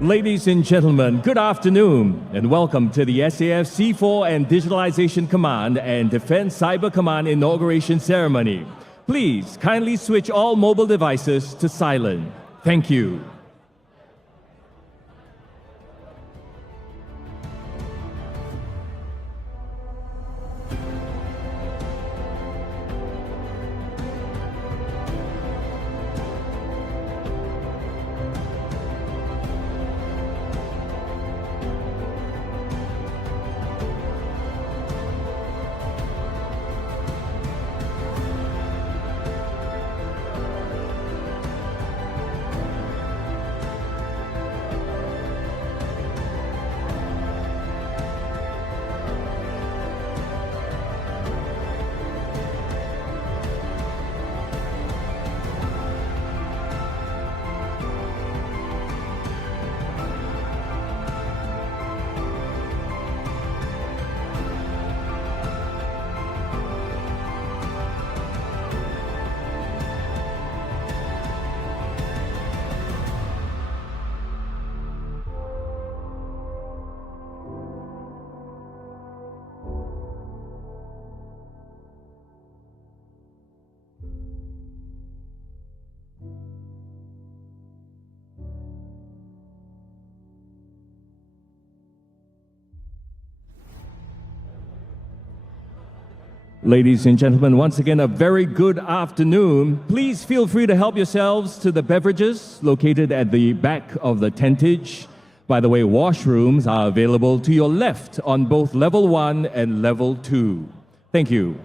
Ladies and gentlemen, good afternoon and welcome to the SAFC4 and Digitalization Command and Defense Cyber Command Inauguration Ceremony. Please kindly switch all mobile devices to silent. Thank you. Ladies and gentlemen, once again, a very good afternoon. Please feel free to help yourselves to the beverages located at the back of the tentage. By the way, washrooms are available to your left on both level 1 and level 2. Thank you.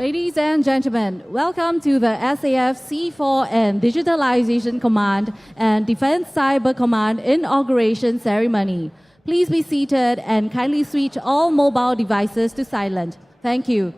Ladies and gentlemen, welcome to the SAFC4 and Digitalization Command and Defense Cyber Command Inauguration Ceremony. Please be seated and kindly switch all mobile devices to silent. Thank you.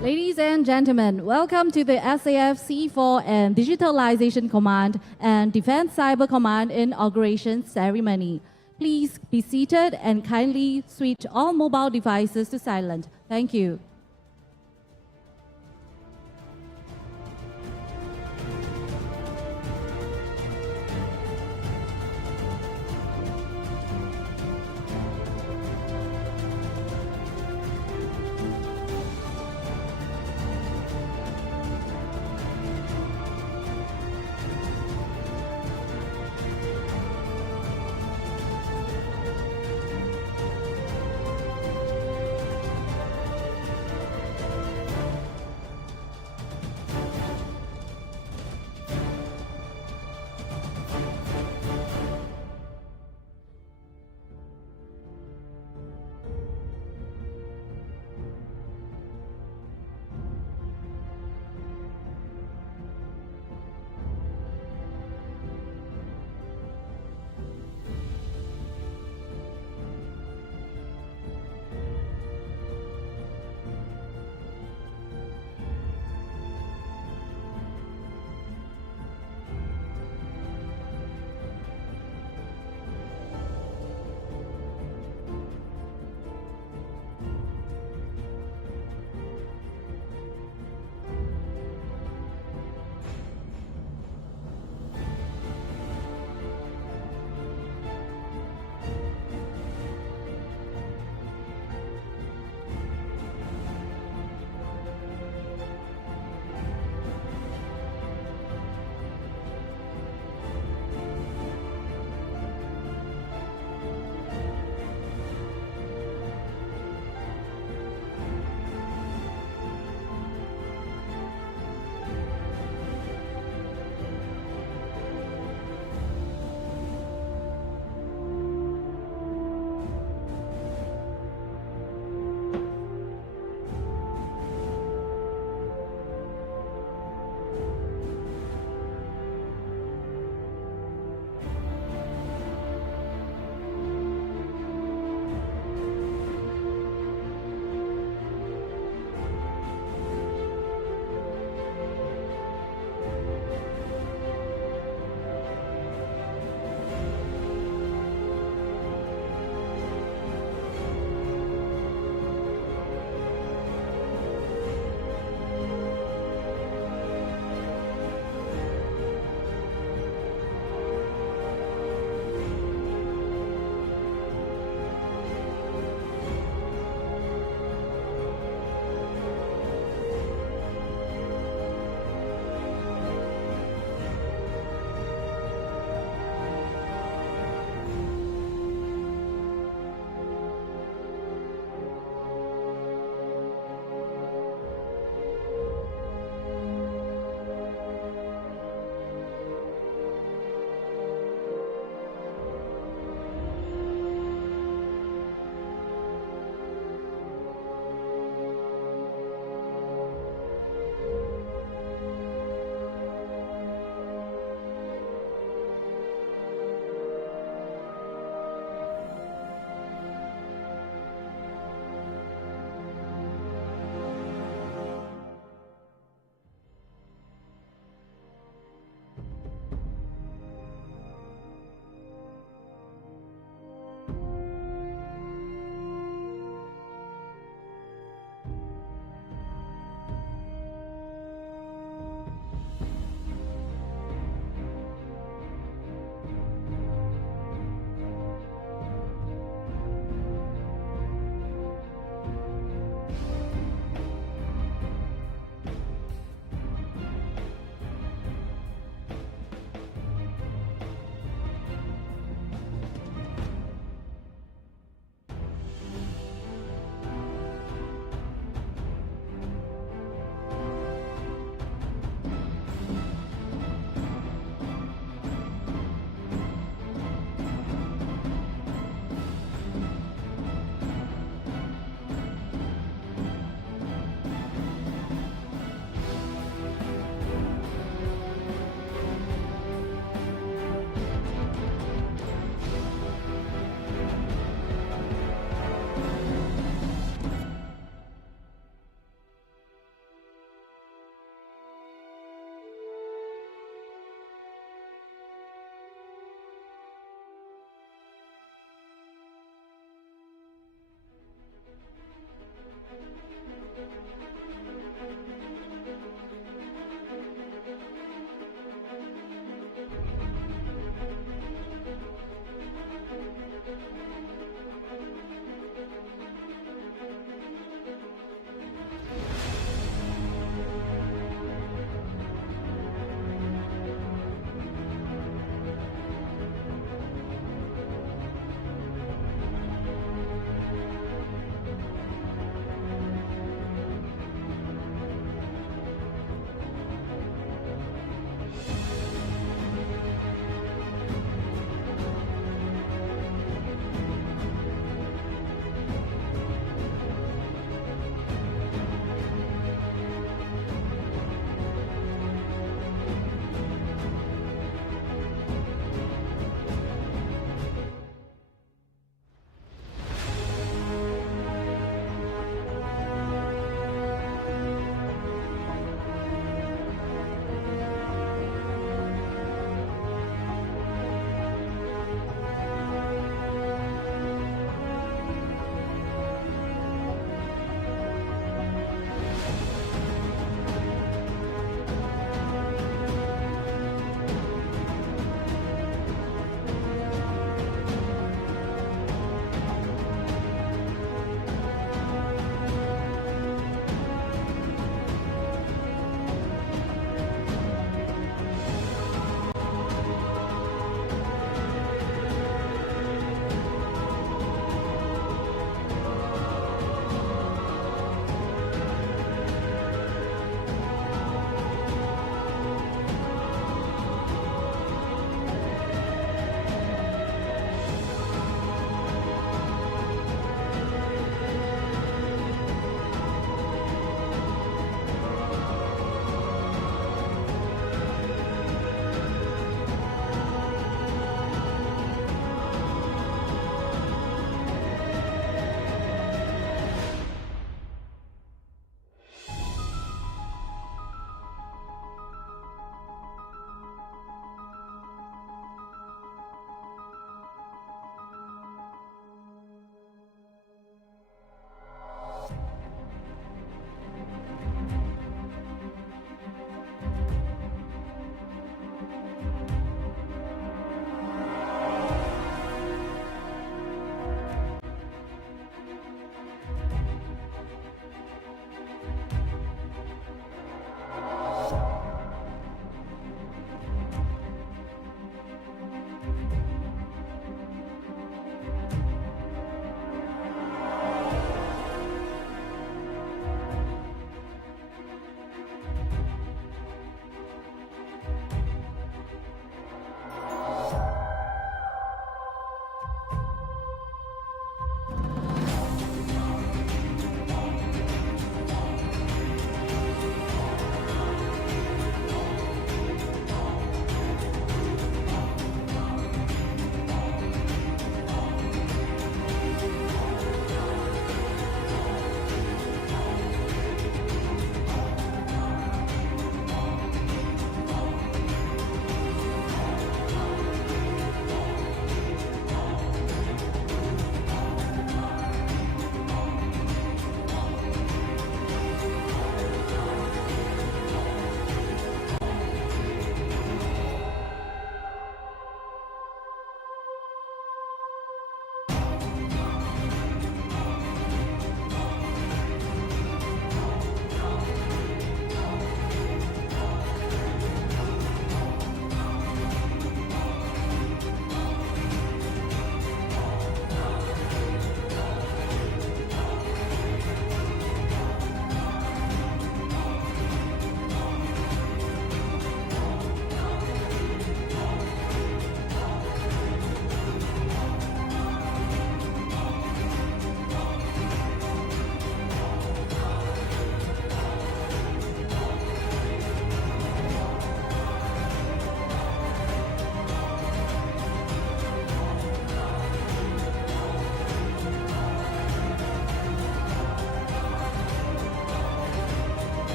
Ladies and gentlemen, welcome to the SAFC4 and Digitalization Command and Defense Cyber Command Inauguration Ceremony. Please be seated and kindly switch all mobile devices to silent. Thank you.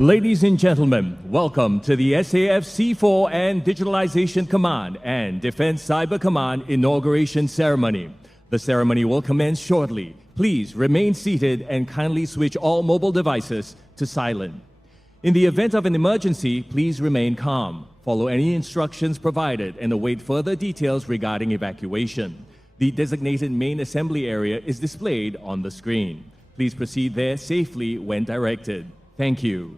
Ladies and gentlemen, welcome to the SAFC4 and Digitalization Command and Defense Cyber Command Inauguration Ceremony. The ceremony will commence shortly. Please remain seated and kindly switch all mobile devices to silent. In the event of an emergency, please remain calm. Follow any instructions provided and await further details regarding evacuation. The designated main assembly area is displayed on the screen. Please proceed there safely when directed. Thank you.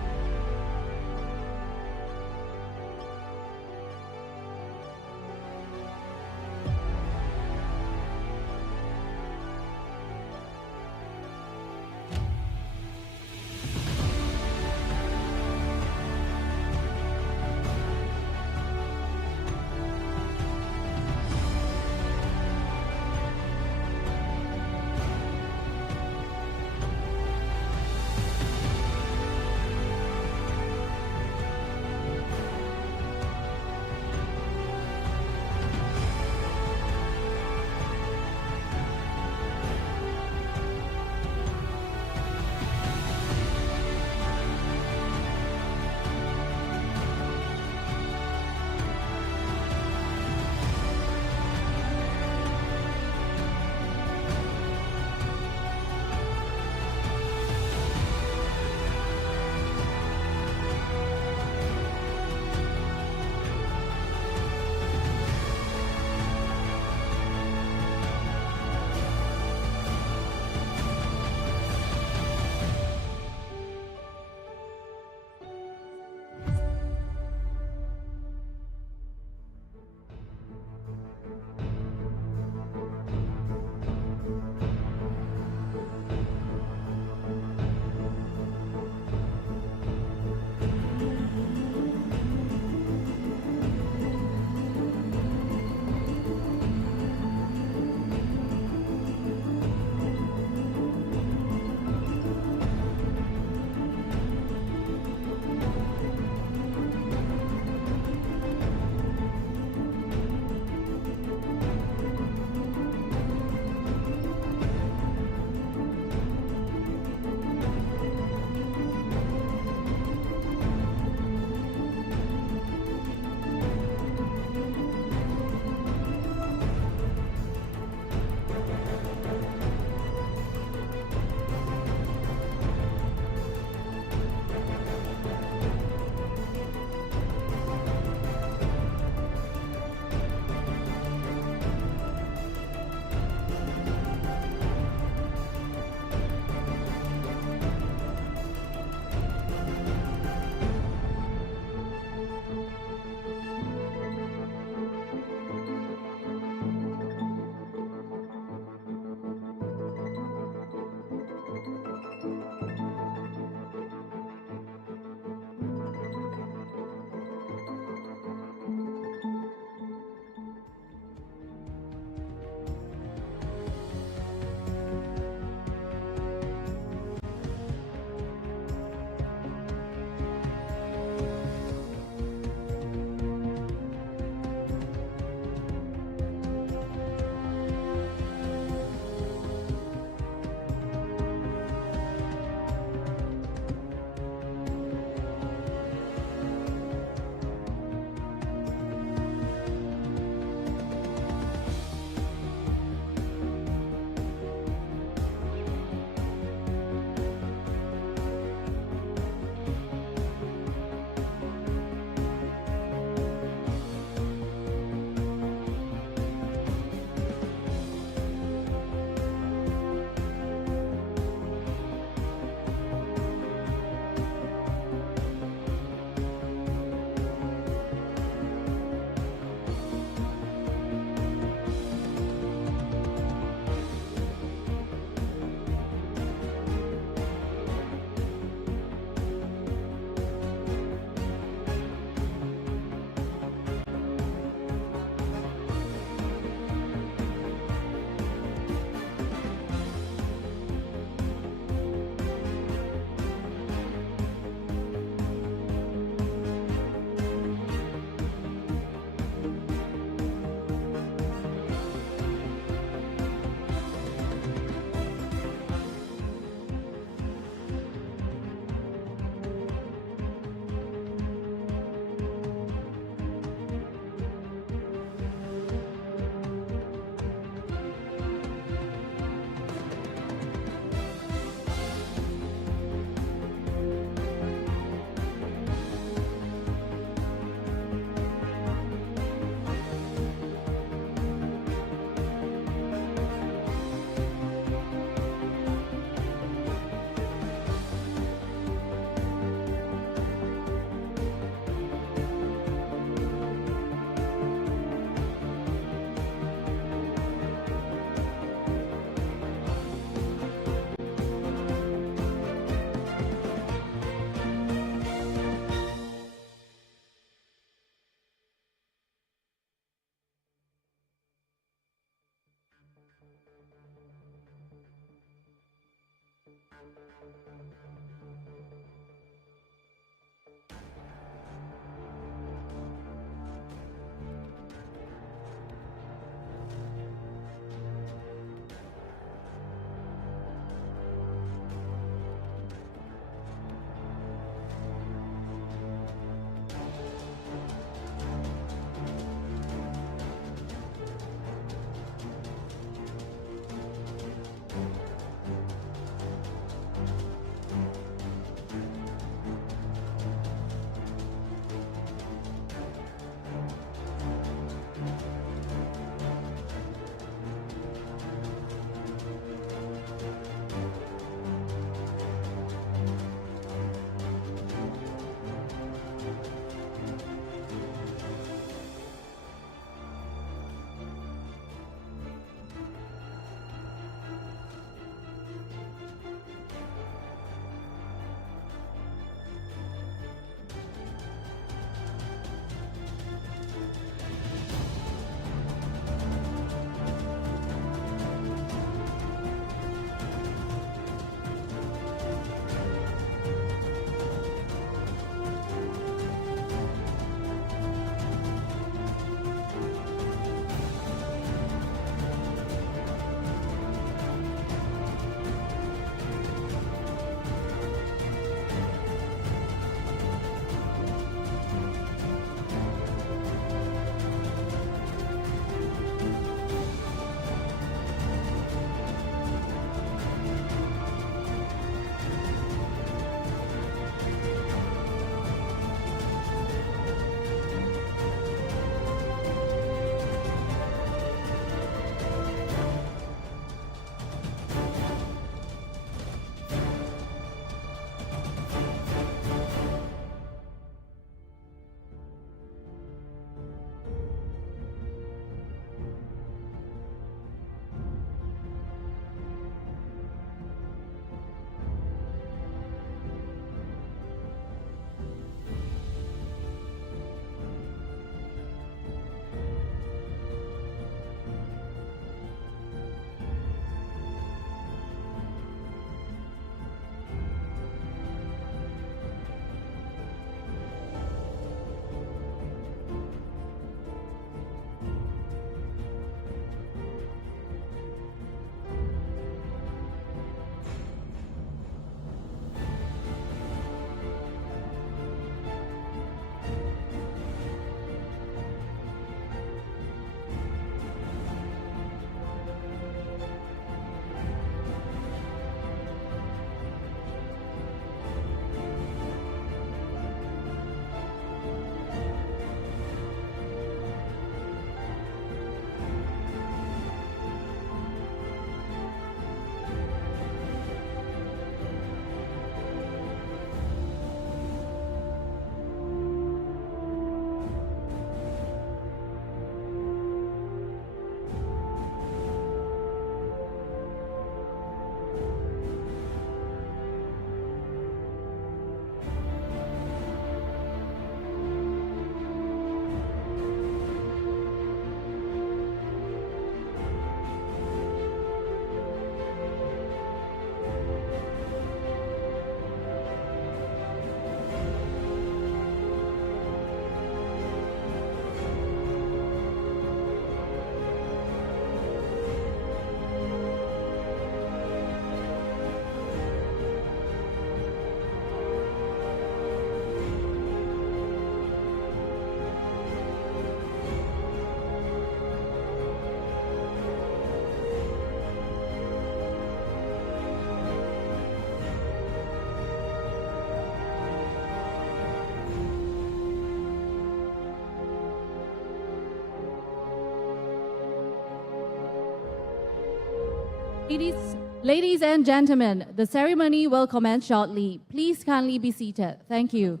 Ladies and gentlemen, the ceremony will commence shortly. Please kindly be seated. Thank you.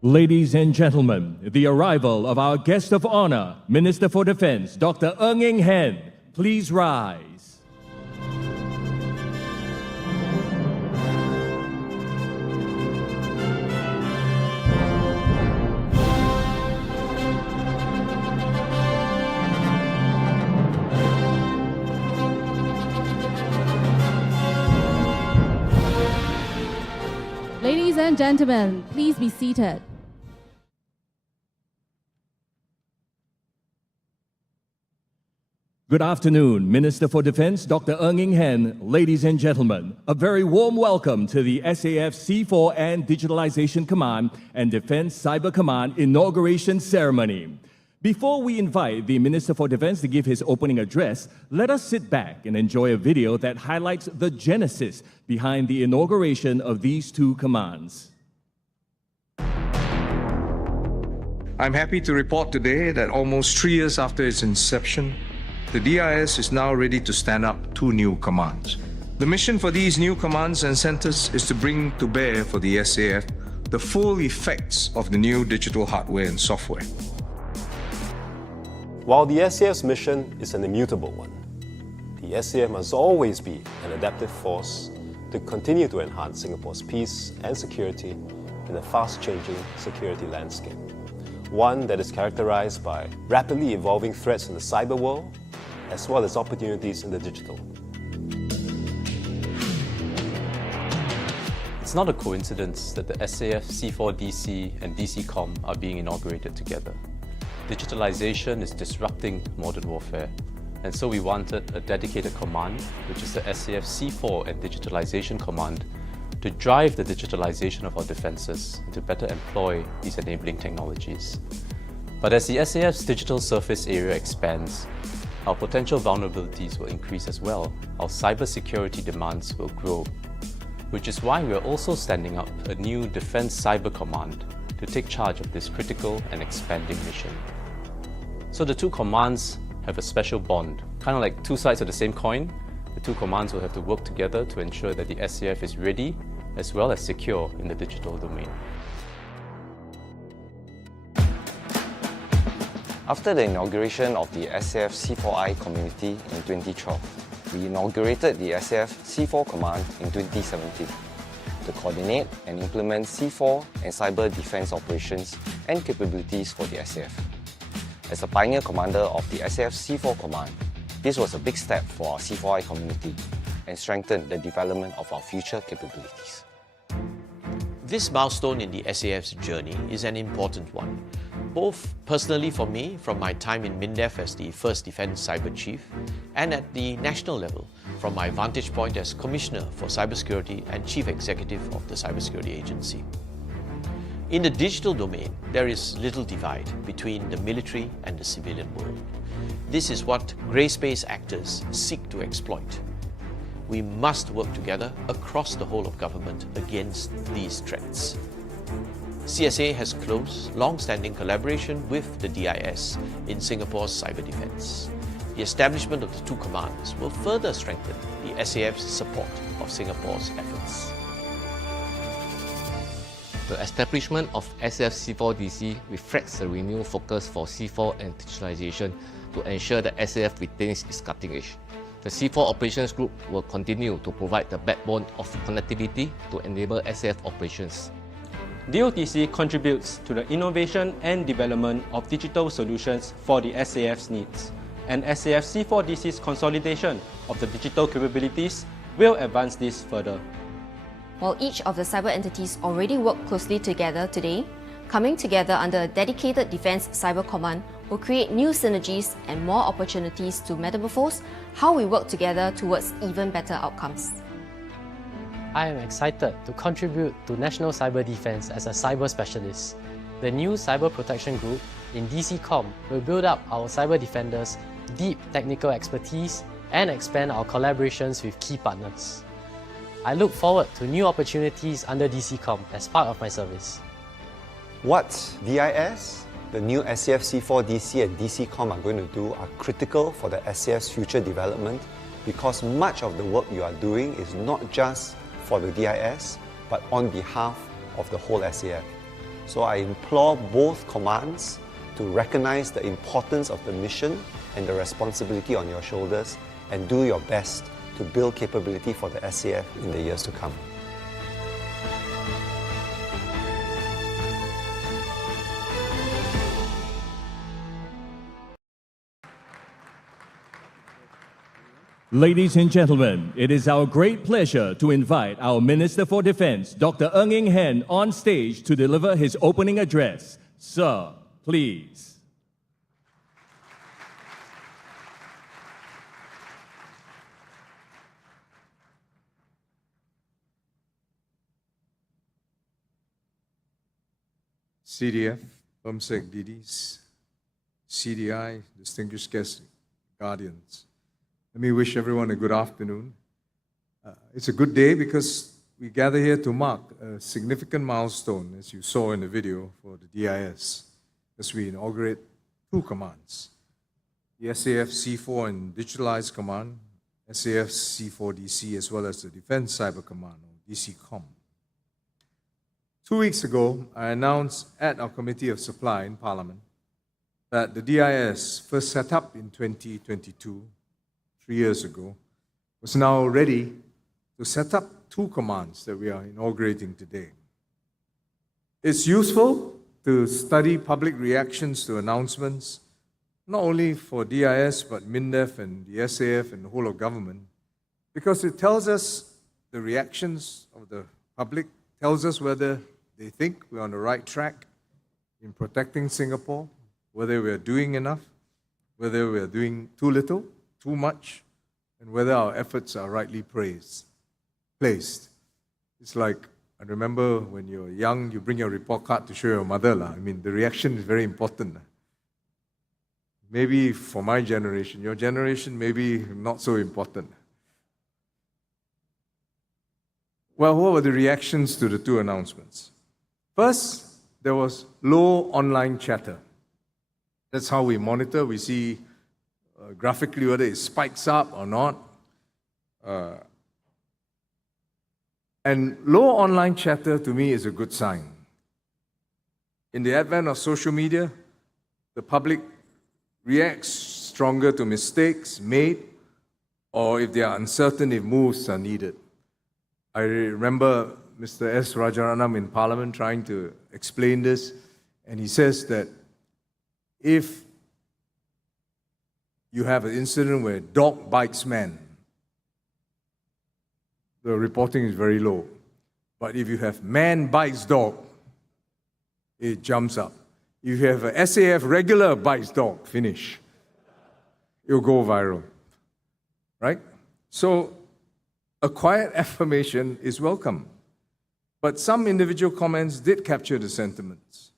Ladies and gentlemen, the arrival of our guest of honor, Minister for Defense, Dr. Ng Eng Hen. Please rise. and gentlemen, please be seated. Good afternoon, Minister for Defense, Dr. Ng Eng Hen. Ladies and gentlemen, a very warm welcome to the SAFC4 and Digitalization Command and Defense Cyber Command Inauguration Ceremony. Before we invite the Minister for Defense to give his opening address, let us sit back and enjoy a video that highlights the genesis behind the inauguration of these two commands. I'm happy to report today that almost 3 years after its inception, the DIS is now ready to stand up 2 new commands. The mission for these new commands and centers is to bring to bear for the SAF the full effects of the new digital hardware and software. While the SAF's mission is an immutable one, the SAF must always be an adaptive force to continue to enhance Singapore's peace and security in a fast-changing security landscape. One that is characterized by rapidly evolving threats in the cyber world, as well as opportunities in the digital. It's not a coincidence that the SAFC4DC and DCCOM are being inaugurated together. Digitalization is disrupting modern warfare, and so we wanted a dedicated command, which is the SAFC4 and Digitalization Command, to drive the digitalization of our defenses and to better employ these enabling technologies. But as the SAF's digital surface area expands, our potential vulnerabilities will increase as well. Our cybersecurity demands will grow, which is why we are also standing up a new Defense Cyber Command to take charge of this critical and expanding mission. So the two commands have a special bond, kind of like two sides of the same coin. The two commands will have to work together to ensure that the SAF is ready as well as secure in the digital domain. After the inauguration of the SAF C4I community in 2012, we inaugurated the SAF C4 Command in 2017 to coordinate and implement C4 and cyber defense operations and capabilities for the SAF. As a pioneer commander of the SAF C4 Command, this was a big step for our C4I community and strengthened the development of our future capabilities. This milestone in the SAF's journey is an important one, both personally for me from my time in MINDEF as the first Defence Cyber Chief, and at the national level from my vantage point as Commissioner for Cybersecurity and Chief Executive of the Cybersecurity Agency. In the digital domain, there is little divide between the military and the civilian world. This is what grey space actors seek to exploit. We must work together across the whole of government against these threats. CSA has close, long-standing collaboration with the DIS in Singapore's cyber defence. The establishment of the two commands will further strengthen the SAF's support of Singapore's efforts. The establishment of SAFC4DC reflects a renewed focus for C4 and digitalization to ensure that SAF retains its cutting edge. The C4 Operations Group will continue to provide the backbone of connectivity to enable SAF operations. DOTC contributes to the innovation and development of digital solutions for the SAF's needs, and SAFC4DC's consolidation of the digital capabilities will advance this further. While each of the cyber entities already work closely together today, coming together under a dedicated Defence Cyber Command will create new synergies and more opportunities to metamorphose how we work together towards even better outcomes. I am excited to contribute to national cyber defense as a cyber specialist. The new Cyber Protection Group in DCCOM will build up our cyber defenders' deep technical expertise and expand our collaborations with key partners. I look forward to new opportunities under DCCOM as part of my service. What DIS, the new SAFC4DC and DCCOM are going to do are critical for the SAF's future development, because much of the work you are doing is not just for the DIS, but on behalf of the whole SAF. So I implore both commands to recognize the importance of the mission and the responsibility on your shoulders and do your best to build capability for the SAF in the years to come. Ladies and gentlemen, it is our great pleasure to invite our Minister for Defense, Dr. Ng Eng Hen, on stage to deliver his opening address. Sir, please. CDF, PERMSEC DDs, CDI, distinguished guests, guardians. Let me wish everyone a good afternoon. It's a good day because we gather here to mark a significant milestone, as you saw in the video, for the DIS, as we inaugurate two commands, the SAFC4 and Digitalized Command, SAFC4DC, as well as the Defense Cyber Command, or DCCOM. 2 weeks ago, I announced at our Committee of Supply in Parliament that the DIS, first set up in 2022, 3 years ago, was now ready to set up two commands that we are inaugurating today. It's useful to study public reactions to announcements, not only for DIS, but MINDEF and the SAF and the whole of government, because it tells us the reactions of the public, tells us whether they think we're on the right track in protecting Singapore, whether we are doing enough, whether we are doing too little, too much, and whether our efforts are rightly placed. It's like, I remember when you're young, you bring your report card to show your mother. I mean, the reaction is very important. Maybe for my generation, your generation, maybe not so important. Well, what were the reactions to the two announcements? First, there was low online chatter. That's how we monitor. We see graphically whether it spikes up or not. And low online chatter, to me, is a good sign. In the advent of social media, the public reacts stronger to mistakes made, or if they are uncertain if moves are needed. I remember Mr. S. Rajaratnam in Parliament trying to explain this, and he says that if you have an incident where dog bites man, the reporting is very low. But if you have man bites dog, it jumps up. If you have a SAF regular bites dog, finish. It'll go viral, right? So a quiet affirmation is welcome. But some individual comments did capture the sentiments.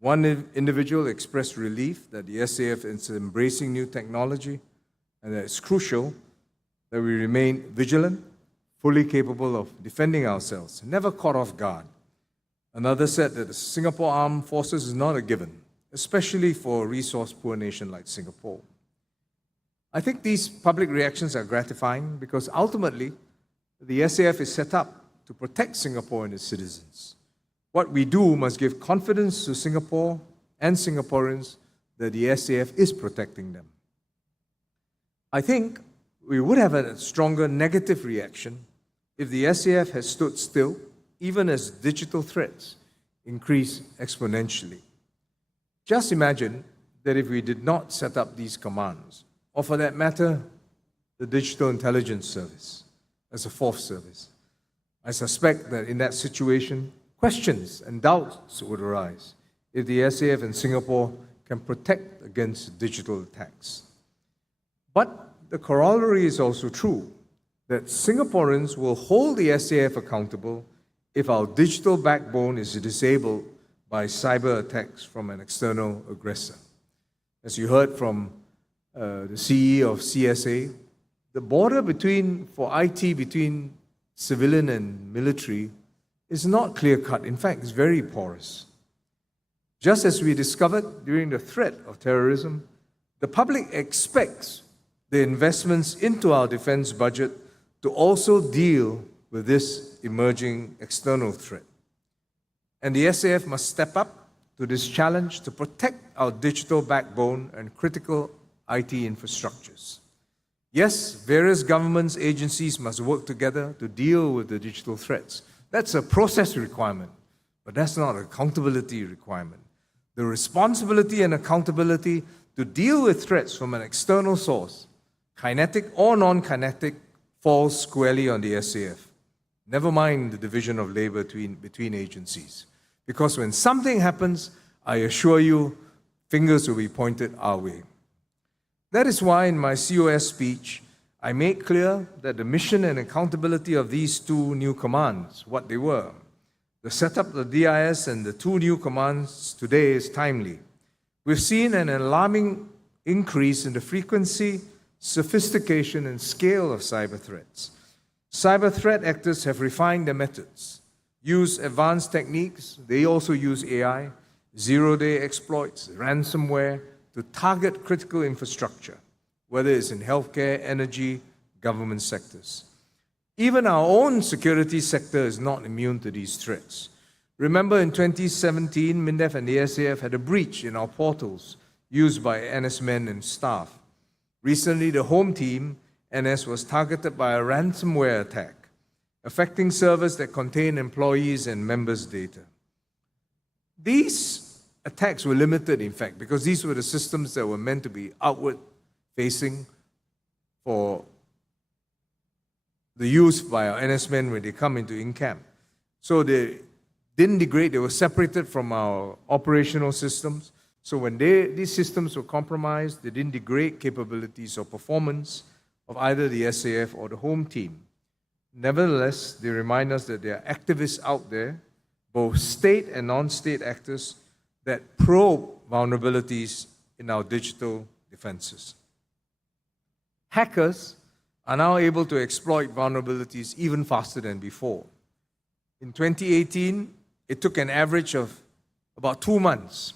One individual expressed relief that the SAF is embracing new technology and that it's crucial that we remain vigilant, fully capable of defending ourselves, never caught off guard. Another said that the Singapore Armed Forces is not a given, especially for a resource-poor nation like Singapore. I think these public reactions are gratifying because ultimately, the SAF is set up to protect Singapore and its citizens. What we do must give confidence to Singapore and Singaporeans that the SAF is protecting them. I think we would have had a stronger negative reaction if the SAF had stood still, even as digital threats increase exponentially. Just imagine that if we did not set up these commands, or for that matter, the Digital Intelligence Service as a fourth service, I suspect that in that situation, questions and doubts would arise if the SAF in Singapore can protect against digital attacks. But the corollary is also true, that Singaporeans will hold the SAF accountable if our digital backbone is disabled by cyber attacks from an external aggressor. As you heard from the CE of CSA, the border for IT between civilian and military is not clear-cut. In fact, it's very porous. Just as we discovered during the threat of terrorism, the public expects the investments into our defense budget to also deal with this emerging external threat. And the SAF must step up to this challenge to protect our digital backbone and critical IT infrastructures. Yes, various governments, agencies must work together to deal with the digital threats. That's a process requirement, but that's not an accountability requirement. The responsibility and accountability to deal with threats from an external source kinetic or non-kinetic, falls squarely on the SAF. Never mind the division of labor between agencies. Because when something happens, I assure you, fingers will be pointed our way. That is why in my COS speech, I made clear that the mission and accountability of these two new commands, what they were, the setup of the DIS and the two new commands today is timely. We've seen an alarming increase in the frequency, sophistication, and scale of cyber threats. Cyber threat actors have refined their methods, use advanced techniques, they also use AI, zero-day exploits, ransomware, to target critical infrastructure, whether it's in healthcare, energy, government sectors. Even our own security sector is not immune to these threats. Remember in 2017, MINDEF and the SAF had a breach in our portals used by NSmen and staff. Recently, the home team, NS, was targeted by a ransomware attack, affecting servers that contain employees' and members' data. These attacks were limited, in fact, because these were the systems that were meant to be outward-facing for the use by our NS-men when they come into in-camp. So they didn't degrade, they were separated from our operational systems. So when these systems were compromised, they didn't degrade capabilities or performance of either the SAF or the home team. Nevertheless, they remind us that there are activists out there, both state and non-state actors, that probe vulnerabilities in our digital defenses. Hackers are now able to exploit vulnerabilities even faster than before. In 2018, it took an average of about 2 months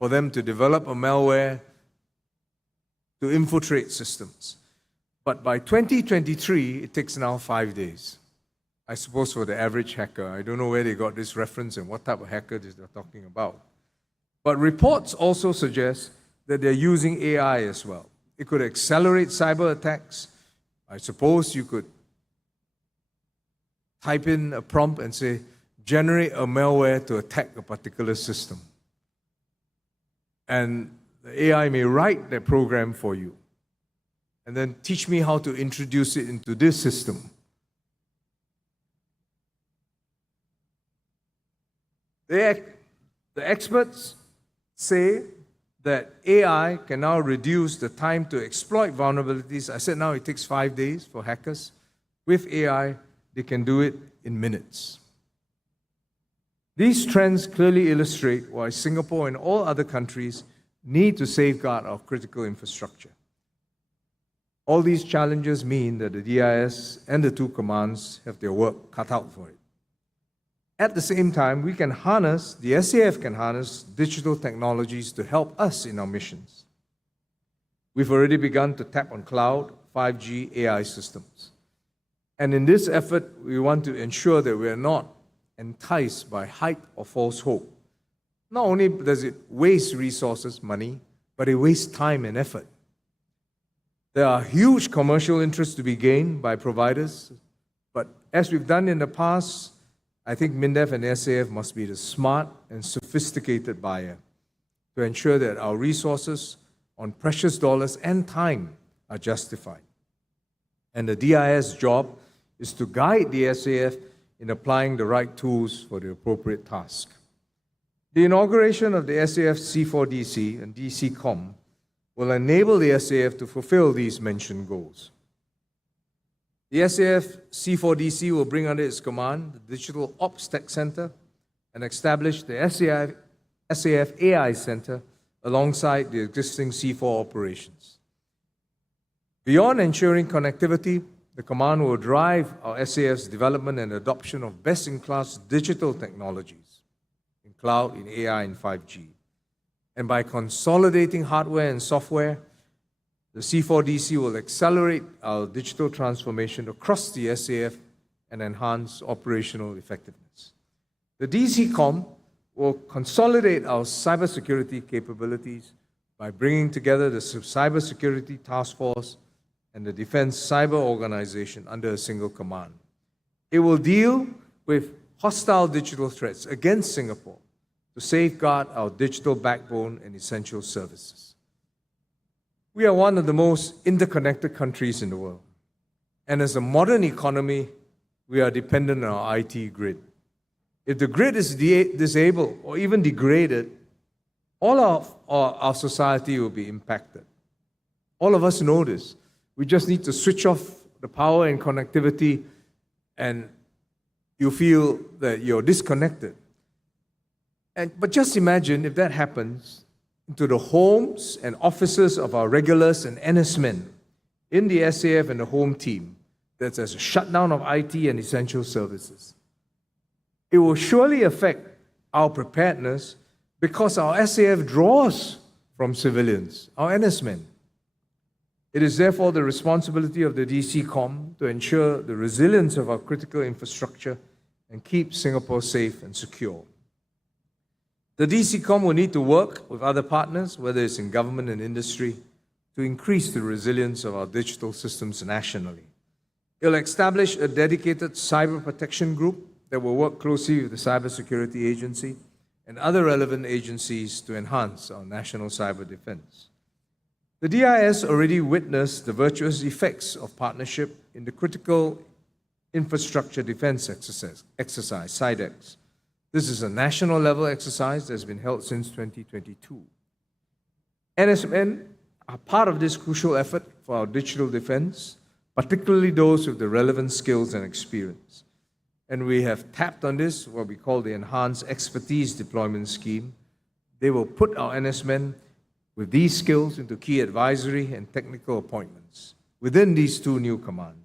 for them to develop a malware to infiltrate systems. But by 2023, it takes now 5 days. I suppose for the average hacker. I don't know where they got this reference and what type of hacker they're talking about. But reports also suggest that they're using AI as well. It could accelerate cyber attacks. I suppose you could type in a prompt and say, generate a malware to attack a particular system. And the AI may write that program for you and then teach me how to introduce it into this system. The experts say that AI can now reduce the time to exploit vulnerabilities. I said now it takes 5 days for hackers. With AI, they can do it in minutes. These trends clearly illustrate why Singapore and all other countries need to safeguard our critical infrastructure. All these challenges mean that the DIS and the two commands have their work cut out for it. At the same time, the SAF can harness digital technologies to help us in our missions. We've already begun to tap on cloud, 5G, AI systems. And in this effort, we want to ensure that we are not enticed by hype or false hope. Not only does it waste resources, money, but it wastes time and effort. There are huge commercial interests to be gained by providers, but as we've done in the past, I think MINDEF and SAF must be the smart and sophisticated buyer to ensure that our resources on precious dollars and time are justified. And the DIS job is to guide the SAF in applying the right tools for the appropriate task. The inauguration of the SAFC4DC and DCCOM will enable the SAF to fulfill these mentioned goals. The SAFC4DC will bring under its command the Digital Ops Tech Center and establish the SAF AI Center alongside the existing C4 operations. Beyond ensuring connectivity, the command will drive our SAF's development and adoption of best-in-class digital technologies in cloud, in AI, and 5G. And by consolidating hardware and software, the C4DC will accelerate our digital transformation across the SAF and enhance operational effectiveness. The DCCOM will consolidate our cybersecurity capabilities by bringing together the Cybersecurity Task Force and the Defense Cyber Organization under a single command. It will deal with hostile digital threats against Singapore to safeguard our digital backbone and essential services. We are one of the most interconnected countries in the world. And as a modern economy, we are dependent on our IT grid. If the grid is disabled or even degraded, all of our society will be impacted. All of us know this. We just need to switch off the power and connectivity, and you feel that you're disconnected. But just imagine if that happens to the homes and offices of our regulars and NS men in the SAF and the home team. That's as a shutdown of IT and essential services. It will surely affect our preparedness because our SAF draws from civilians, our NS men. It is therefore the responsibility of the DCCOM to ensure the resilience of our critical infrastructure and keep Singapore safe and secure. The DCCOM will need to work with other partners, whether it's in government and industry, to increase the resilience of our digital systems nationally. It will establish a dedicated cyber protection group that will work closely with the Cybersecurity Agency and other relevant agencies to enhance our national cyber defense. The DIS already witnessed the virtuous effects of partnership in the Critical Infrastructure Defense Exercise, CIDEX. This is a national level exercise that has been held since 2022. NSMN are part of this crucial effort for our digital defense, particularly those with the relevant skills and experience. And we have tapped on this, what we call the Enhanced Expertise Deployment Scheme. They will put our NSMN with these skills into key advisory and technical appointments within these two new commands.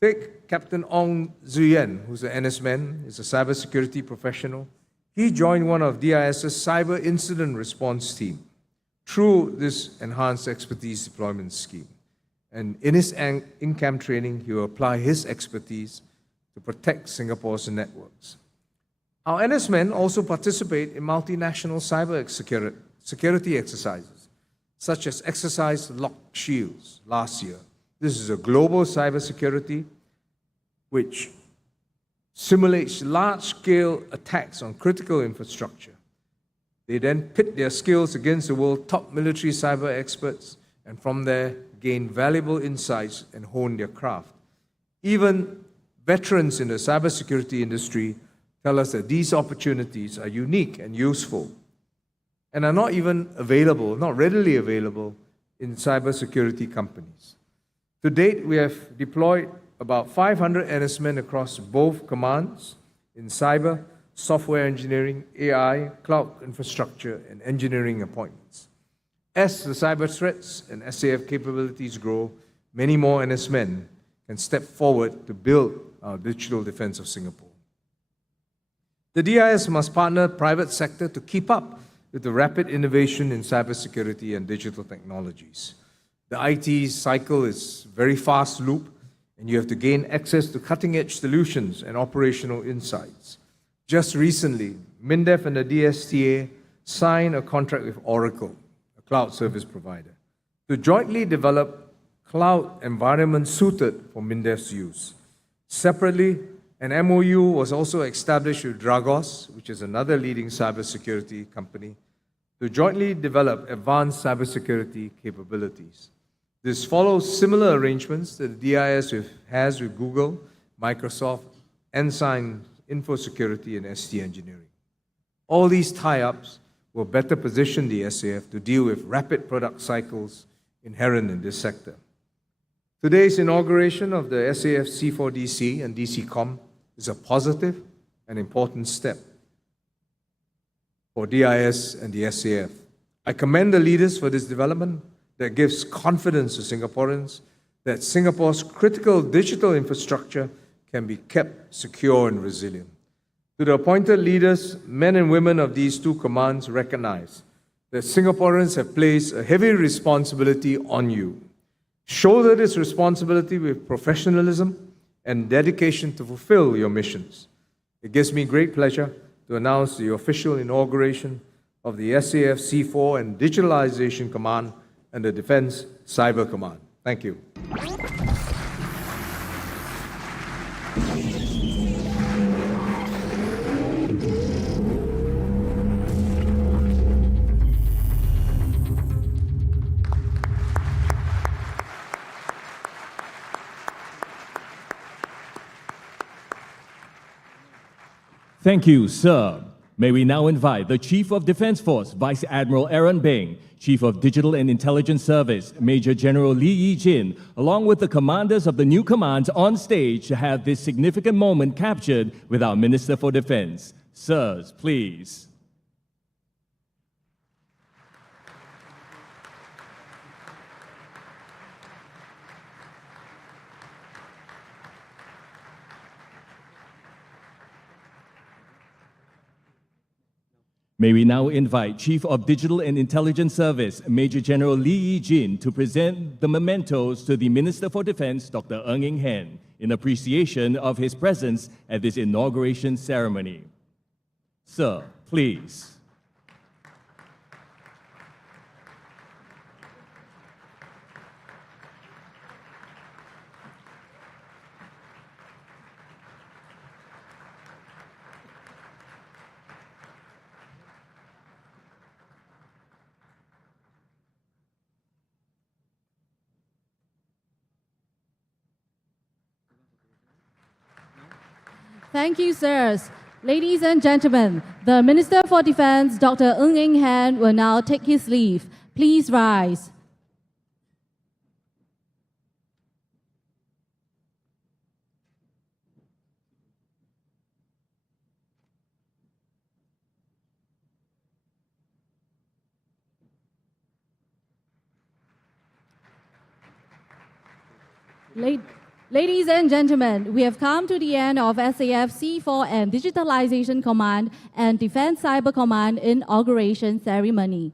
Take Captain Ong Zuyen, who's an NSMN, is a cybersecurity professional. He joined one of DIS's cyber incident response team through this Enhanced Expertise Deployment Scheme. And in his in-camp training, he will apply his expertise to protect Singapore's networks. Our NSMen also participate in multinational cyber security exercises, such as Exercise Lock Shields last year. This is a global cybersecurity which simulates large-scale attacks on critical infrastructure. They then pit their skills against the world's top military cyber experts, and from there gain valuable insights and hone their craft. Even veterans in the cybersecurity industry tell us that these opportunities are unique and useful and are not even available, not readily available in cybersecurity companies. To date, we have deployed about 500 NSmen across both commands in cyber, software engineering, AI, cloud infrastructure, and engineering appointments. As the cyber threats and SAF capabilities grow, many more NSmen can step forward to build our digital defense of Singapore. The DIS must partner private sector to keep up with the rapid innovation in cybersecurity and digital technologies. The IT cycle is very fast loop, and you have to gain access to cutting-edge solutions and operational insights. Just recently, MINDEF and the DSTA signed a contract with Oracle, a cloud service provider, to jointly develop cloud environments suited for MINDEF's use. Separately, an MOU was also established with Dragos, which is another leading cybersecurity company, to jointly develop advanced cybersecurity capabilities. This follows similar arrangements that the DIS has with Google, Microsoft, Ensign Infosecurity, and ST Engineering. All these tie-ups will better position the SAF to deal with rapid product cycles inherent in this sector. Today's inauguration of the SAFC4DC and DCCOM is a positive and important step for DIS and the SAF. I commend the leaders for this development that gives confidence to Singaporeans that Singapore's critical digital infrastructure can be kept secure and resilient. To the appointed leaders, men and women of these two commands recognize that Singaporeans have placed a heavy responsibility on you. Shoulder this responsibility with professionalism and dedication to fulfill your missions. It gives me great pleasure to announce the official inauguration of the SAFC4 and Digitalization Command and the Defense Cyber Command. Thank you. Thank you, sir. May we now invite the Chief of Defense Force, Vice Admiral Aaron Beng, Chief of Digital and Intelligence Service, Major General Lee Yi-jin, along with the commanders of the new commands on stage to have this significant moment captured with our Minister for Defense. Sirs, please. May we now invite Chief of Digital and Intelligence Service, Major General Lee Yi-jin, to present the mementos to the Minister for Defense, Dr. Ng Eng Hen, in appreciation of his presence at this inauguration ceremony. Sir, please. Thank you, sirs. Ladies and gentlemen, the Minister for Defense, Dr. Ng Eng Hen, will now take his leave. Please rise. Ladies and gentlemen, we have come to the end of SAFC4 and Digitalization Command and Defense Cyber Command Inauguration Ceremony.